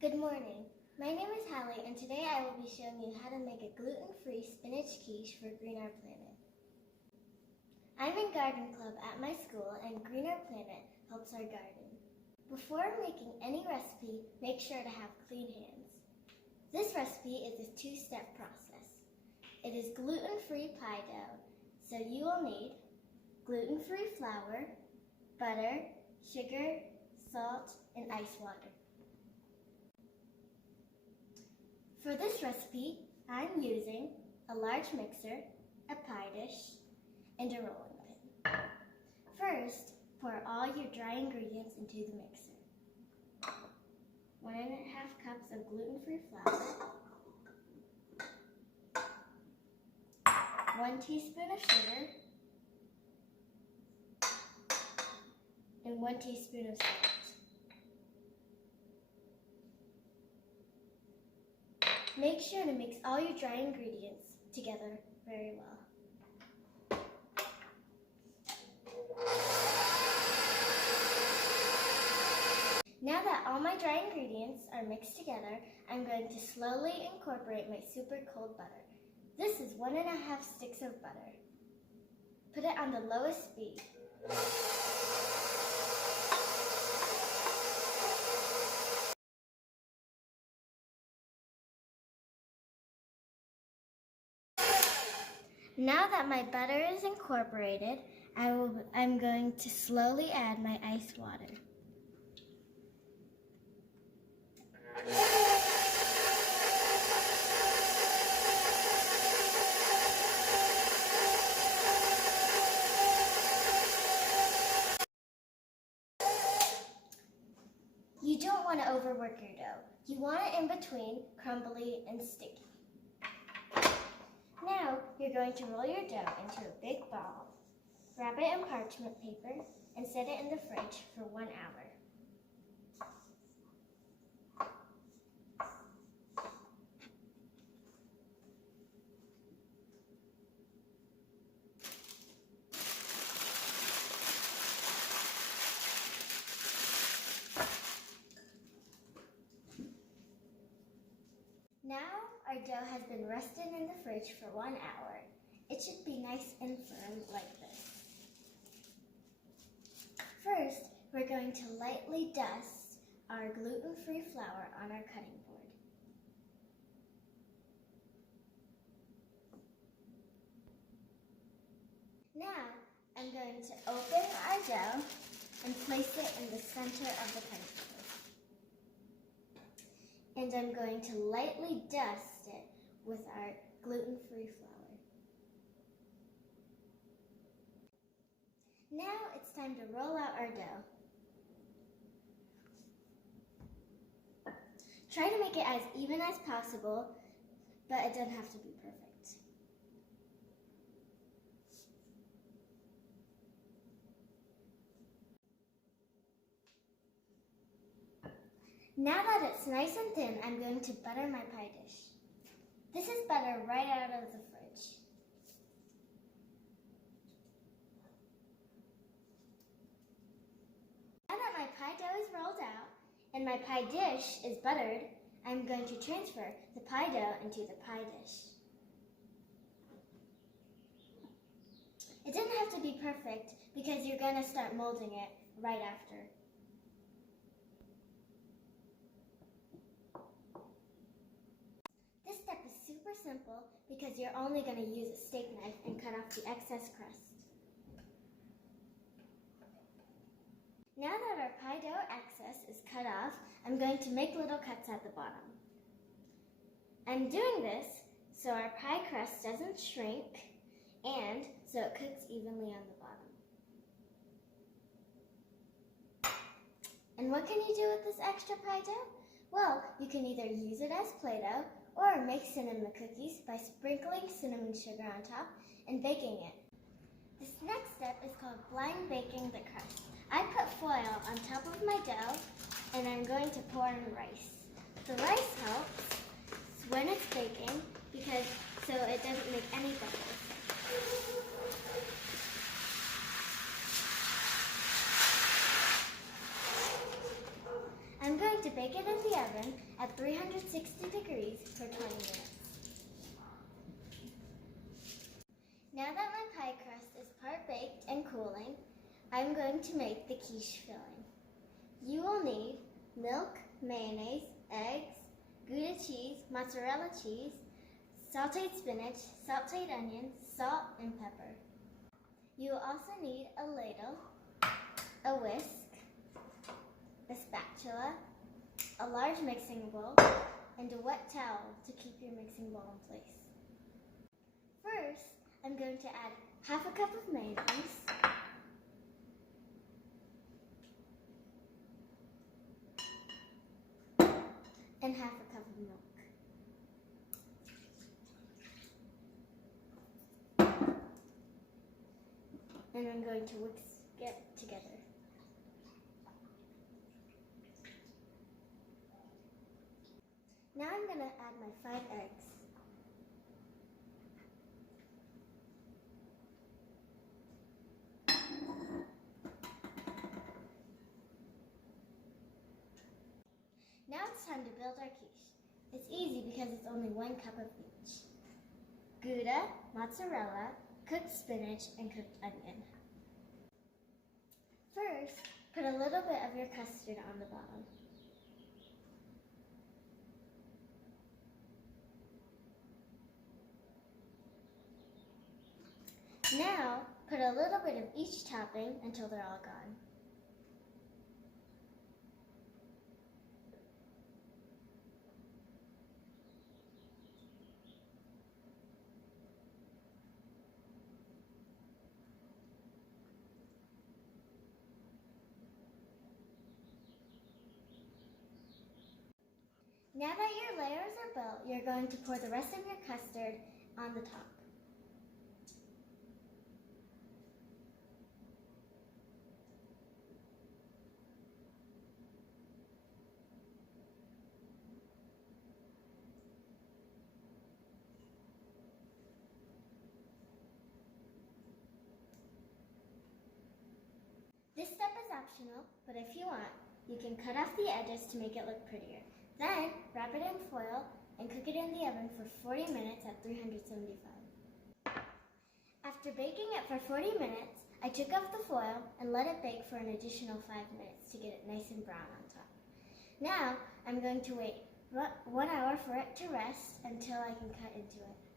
Good morning. My name is Halle, and today I will be showing you how to make a gluten-free spinach quiche for Greener Planet. I'm in garden club at my school, and Greener Planet helps our garden. Before making any recipe, make sure to have clean hands. This recipe is a two-step process. It is gluten-free pie dough, so you will need gluten-free flour, butter, sugar, salt, and ice water. For this recipe, I'm using a large mixer, a pie dish, and a rolling pin. First, pour all your dry ingredients into the mixer. 1.5 cups of gluten-free flour, 1 teaspoon of sugar, and 1 teaspoon of salt. Make sure to mix all your dry ingredients together very well. Now that all my dry ingredients are mixed together, I'm going to slowly incorporate my super cold butter. This is 1.5 sticks of butter. Put it on the lowest speed. Now that my butter is incorporated, I'm going to slowly add my ice water. You don't want to overwork your dough. You want it in between, crumbly and sticky. Now, you're going to roll your dough into a big ball, wrap it in parchment paper, and set it in the fridge for 1 hour. Now our dough has been rested in the fridge for 1 hour. It should be nice and firm like this. First, we're going to lightly dust our gluten-free flour on our cutting board. Now, I'm going to open our dough and place it in the center of the cutting board. And I'm going to lightly dust it with our gluten-free flour. Now it's time to roll out our dough. Try to make it as even as possible, but it doesn't have to be perfect. Now that it's nice and thin, I'm going to butter my pie dish. This is butter right out of the fridge. Now that my pie dough is rolled out and my pie dish is buttered, I'm going to transfer the pie dough into the pie dish. It doesn't have to be perfect because you're going to start molding it right after. This step is super simple because you're only going to use a steak knife and cut off the excess crust. Now that our pie dough excess is cut off, I'm going to make little cuts at the bottom. I'm doing this so our pie crust doesn't shrink and so it cooks evenly on the bottom. And what can you do with this extra pie dough? Well, you can either use it as Play-Doh or make cinnamon cookies by sprinkling cinnamon sugar on top and baking it. This next step is called blind baking the crust. I put foil on top of my dough and I'm going to pour in rice. The rice helps when it's baking because so it doesn't make any bubbles. I'm going to to bake it in the oven at 360 degrees for 20 minutes. Now that my pie crust is part baked and cooling, I'm going to make the quiche filling. You will need milk, mayonnaise, eggs, Gouda cheese, mozzarella cheese, sauteed spinach, sauteed onions, salt, and pepper. You will also need a ladle, a whisk, a spatula, a large mixing bowl, and a wet towel to keep your mixing bowl in place. First, I'm going to add half a cup of mayonnaise, and half a cup of milk. And I'm going to whisk it together. Now I'm going to add my 5 eggs. Now it's time to build our quiche. It's easy because it's only 1 cup of each. Gouda, mozzarella, cooked spinach, and cooked onion. First, put a little bit of your custard on the bottom. Now, put a little bit of each topping until they're all gone. Now that your layers are built, you're going to pour the rest of your custard on the top. This step is optional, but if you want, you can cut off the edges to make it look prettier. Then, wrap it in foil and cook it in the oven for 40 minutes at 375. After baking it for 40 minutes, I took off the foil and let it bake for an additional 5 minutes to get it nice and brown on top. Now, I'm going to wait 1 hour for it to rest until I can cut into it.